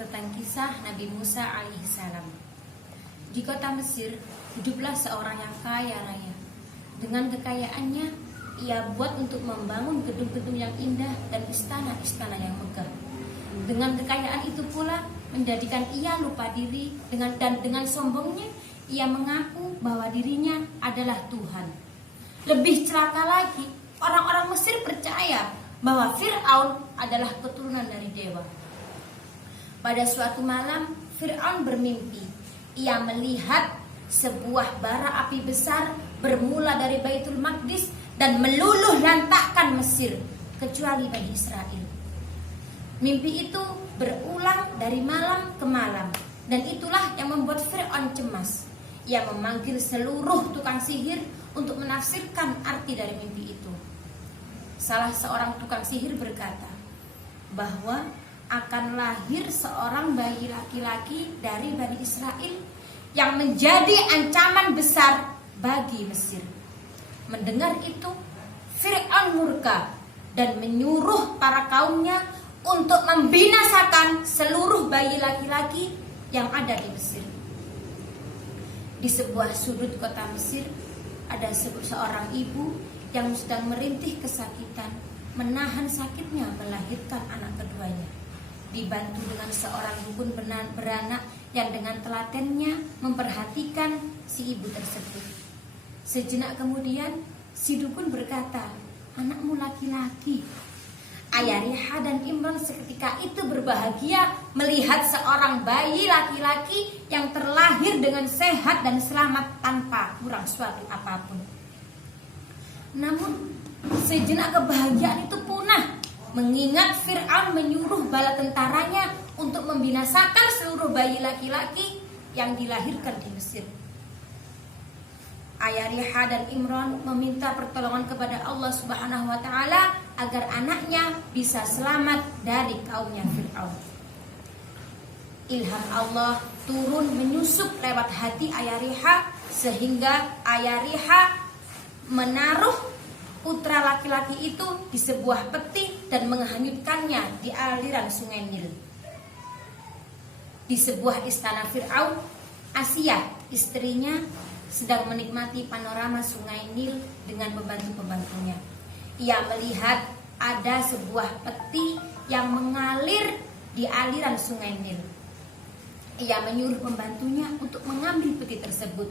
tentang kisah Nabi Musa alaihissalam. Di kota Mesir hiduplah seorang yang kaya raya. Dengan kekayaannya, ia buat untuk membangun gedung-gedung yang indah dan istana-istana yang megah. Dengan kekayaan itu pula menjadikan ia lupa diri dan dengan sombongnya ia mengaku bahwa dirinya adalah Tuhan. Lebih celaka lagi, orang-orang Mesir percaya bahwa Fir'aun adalah keturunan dari dewa. Pada suatu malam, Fir'aun bermimpi. Ia melihat sebuah bara api besar bermula dari Baitul Maqdis dan meluluh lantakkan Mesir, kecuali Bani Israel. Mimpi itu berulang dari malam ke malam, dan itulah yang membuat Fir'aun cemas. Ia memanggil seluruh tukang sihir untuk menafsirkan arti dari mimpi itu. Salah seorang tukang sihir berkata bahwa akan lahir seorang bayi laki-laki dari Bani Israel yang menjadi ancaman besar bagi Mesir. Mendengar itu, Fir'aun murka dan menyuruh para kaumnya untuk membinasakan seluruh bayi laki-laki yang ada di Mesir. Di sebuah sudut kota Mesir ada seorang ibu yang sedang merintih kesakitan, menahan sakitnya melahirkan anak keduanya. Dibantu dengan seorang dukun beranak yang dengan telatennya memperhatikan si ibu tersebut. Sejenak kemudian si dukun berkata, "Anakmu laki-laki." Ayariha dan Imran seketika itu berbahagia melihat seorang bayi laki-laki yang terlahir dengan sehat dan selamat tanpa kurang suatu apapun. Namun sejenak kebahagiaan itu punah, mengingat Fir'aun menyuruh bala tentaranya untuk membinasakan seluruh bayi laki-laki yang dilahirkan di Mesir. Ayariha dan Imran meminta pertolongan kepada Allah Subhanahu wa taala agar anaknya bisa selamat dari kaumnya Fir'aun. Ilham Allah turun menyusup lewat hati Ayariha sehingga Ayariha menaruh putra laki-laki itu di sebuah peti dan menghanyutkannya di aliran sungai Nil. Di sebuah istana Fir'aun, Asia, istrinya, sedang menikmati panorama sungai Nil dengan pembantu-pembantunya. Ia melihat ada sebuah peti yang mengalir di aliran sungai Nil. Ia menyuruh pembantunya untuk mengambil peti tersebut.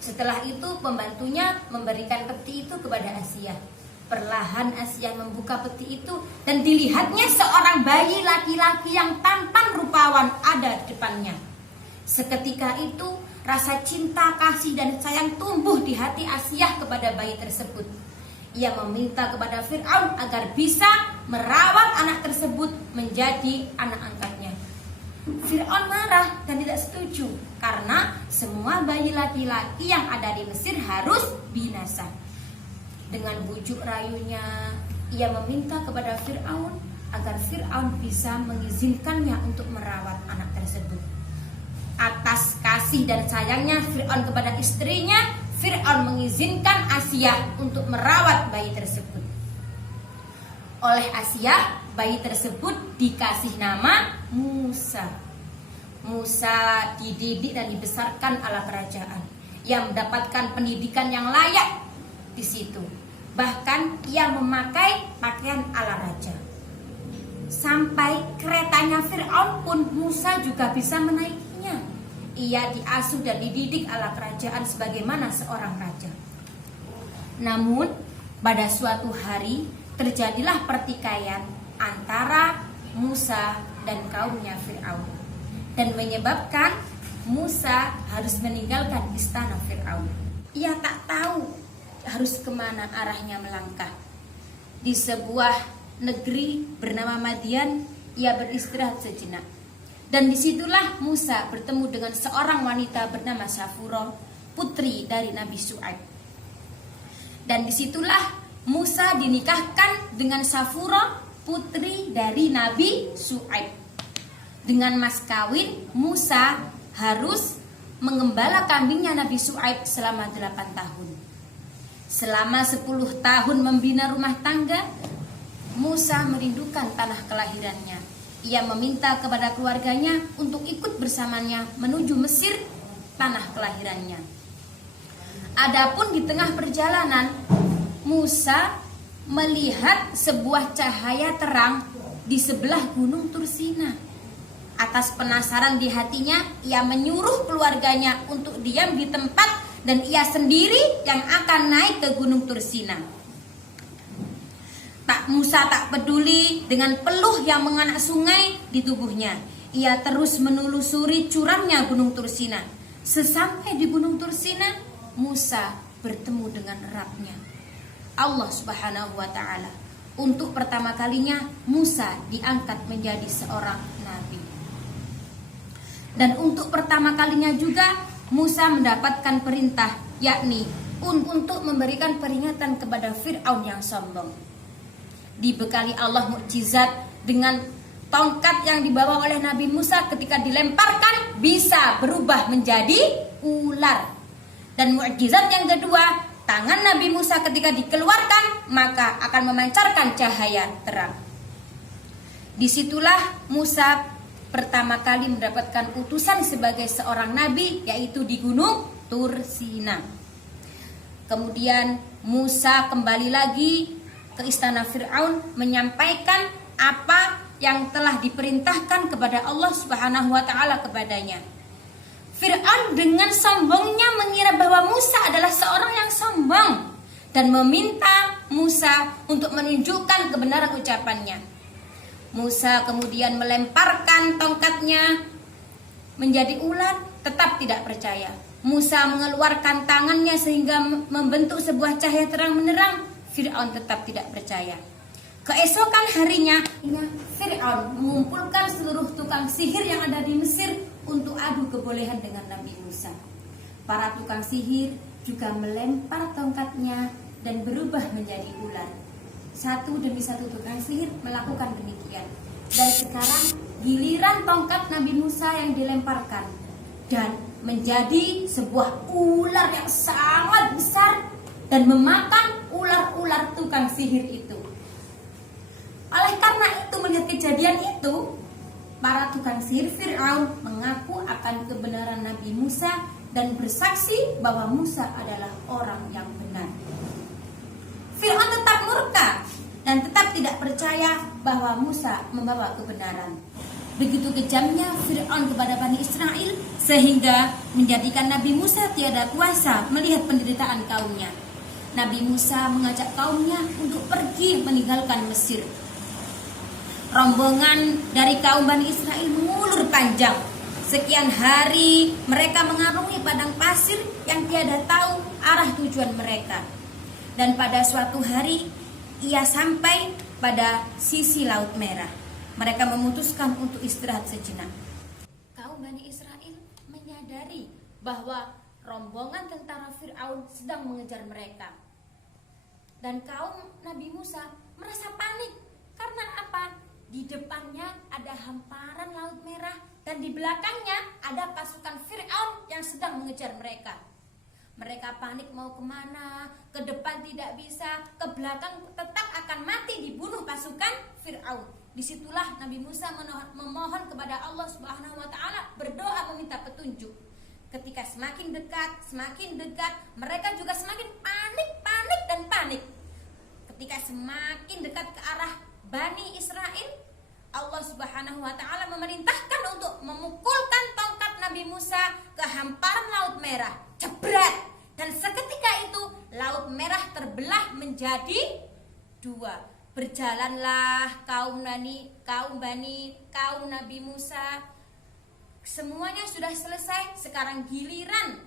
Setelah itu pembantunya memberikan peti itu kepada Asia. Perlahan Asia membuka peti itu dan dilihatnya seorang bayi laki-laki yang tampan rupawan ada di depannya. Seketika itu rasa cinta, kasih dan sayang tumbuh di hati Asia kepada bayi tersebut. Ia meminta kepada Fir'aun agar bisa merawat anak tersebut menjadi anak angkatnya. Fir'aun marah dan tidak setuju karena semua bayi laki-laki yang ada di Mesir harus binasa. Dengan bujuk rayunya, ia meminta kepada Fir'aun agar Fir'aun bisa mengizinkannya untuk merawat anak tersebut. Atas kasih dan sayangnya Fir'aun kepada istrinya, Fir'aun mengizinkan Asia untuk merawat bayi tersebut. Oleh Asia, bayi tersebut dikasih nama Musa. Musa dididik dan dibesarkan ala kerajaan. Ia mendapatkan pendidikan yang layak di situ. Bahkan ia memakai pakaian ala raja. Sampai keretanya Fir'aun pun Musa juga bisa menaikinya. Ia diasuh dan dididik ala kerajaan sebagaimana seorang raja. Namun pada suatu hari terjadilah pertikaian antara Musa dan kaumnya Fir'aun, dan menyebabkan Musa harus meninggalkan istana Fir'aun. Ia tak tahu harus kemana arahnya melangkah. Di sebuah negeri bernama Madian, ia beristirahat sejenak. Dan disitulah Musa bertemu dengan seorang wanita bernama Safura, putri dari Nabi Syuaib. Dan disitulah Musa dinikahkan dengan Safura, putri dari Nabi Syuaib. Dengan mas kawin, Musa harus mengembala kambingnya Nabi Syuaib selama 8 tahun. Selama 10 tahun membina rumah tangga, Musa merindukan tanah kelahirannya. Ia meminta kepada keluarganya untuk ikut bersamanya menuju Mesir, tanah kelahirannya. Adapun di tengah perjalanan, Musa melihat sebuah cahaya terang di sebelah gunung Tursina. Atas penasaran di hatinya, ia menyuruh keluarganya untuk diam di tempat dan ia sendiri yang akan naik ke gunung Tursina. Musa tak peduli dengan peluh yang menganak sungai di tubuhnya. Ia terus menelusuri curamnya gunung Tursina. Sesampai di gunung Tursina, Musa bertemu dengan Rabbnya, Allah Subhanahu wa ta'ala. Untuk pertama kalinya Musa diangkat menjadi seorang nabi. Dan untuk pertama kalinya juga Musa mendapatkan perintah, yakni untuk memberikan peringatan kepada Fir'aun yang sombong. Dibekali Allah mukjizat dengan tongkat yang dibawa oleh Nabi Musa, ketika dilemparkan bisa berubah menjadi ular. Dan mukjizat yang kedua, tangan Nabi Musa ketika dikeluarkan maka akan memancarkan cahaya terang. Disitulah Musa pertama kali mendapatkan utusan sebagai seorang nabi, yaitu di gunung Tursina. Kemudian Musa kembali lagi ke istana Fir'aun menyampaikan apa yang telah diperintahkan kepada Allah Subhanahu wa ta'ala kepadanya. Fir'aun dengan sombongnya mengira bahwa Musa adalah seorang yang sombong dan meminta Musa untuk menunjukkan kebenaran ucapannya. Musa kemudian melemparkan tongkatnya menjadi ular, tetap tidak percaya. Musa mengeluarkan tangannya sehingga membentuk sebuah cahaya terang menerang. Fir'aun tetap tidak percaya. Keesokan harinya, Fir'aun mengumpulkan seluruh tukang sihir yang ada di Mesir untuk adu kebolehan dengan Nabi Musa. Para tukang sihir juga melempar tongkatnya dan berubah menjadi ular. Satu demi satu tukang sihir melakukan demikian. Dan sekarang giliran tongkat Nabi Musa yang dilemparkan dan menjadi sebuah ular yang sangat besar dan memakan ular-ular tukang sihir itu. Oleh karena itu, melihat kejadian itu, para tukang sihir Fir'aun mengaku akan kebenaran Nabi Musa dan bersaksi bahwa Musa adalah orang yang benar. Fir'aun tetap murka dan tetap tidak percaya bahwa Musa membawa kebenaran. Begitu kejamnya Fir'aun kepada Bani Israel sehingga menjadikan Nabi Musa tiada kuasa melihat penderitaan kaumnya. Nabi Musa mengajak kaumnya untuk pergi meninggalkan Mesir. Rombongan dari kaum Bani Israel mengulur panjang. Sekian hari mereka mengarungi padang pasir yang tiada tahu arah tujuan mereka. Dan pada suatu hari ia sampai pada sisi Laut Merah. Mereka memutuskan untuk istirahat sejenak. Kaum Bani Israel menyadari bahwa rombongan tentara Fir'aun sedang mengejar mereka. Dan kaum Nabi Musa merasa panik. Karena apa? Di depannya ada hamparan Laut Merah dan di belakangnya ada pasukan Fir'aun yang sedang mengejar mereka. Mereka panik mau kemana, ke depan tidak bisa, ke belakang tetap akan mati dibunuh pasukan Fir'aun. Disitulah Nabi Musa memohon kepada Allah Subhanahu wa ta'ala, berdoa meminta petunjuk. Ketika semakin dekat, mereka juga semakin panik. Ketika semakin dekat ke arah Bani Israel, Allah Subhanahu wa ta'ala memerintahkan untuk memukulkan tongkat Nabi Musa ke hamparan Laut Merah. Jebret! Dan seketika itu Laut Merah terbelah menjadi dua. Berjalanlah kaum Nabi Musa. Semuanya sudah selesai. Sekarang giliran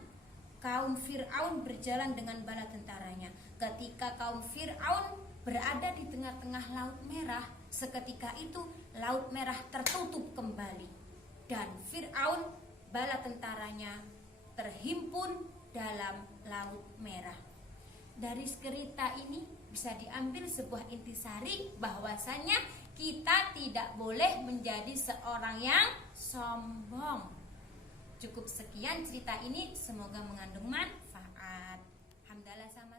kaum Fir'aun berjalan dengan bala tentaranya. Ketika kaum Fir'aun berada di tengah-tengah Laut Merah, seketika itu Laut Merah tertutup kembali. Dan Fir'aun, bala tentaranya terhimpun dalam Laut Merah. Dari cerita ini bisa diambil sebuah intisari bahwasanya kita tidak boleh menjadi seorang yang sombong. Cukup sekian cerita ini, semoga mengandung manfaat. Hamdalah sama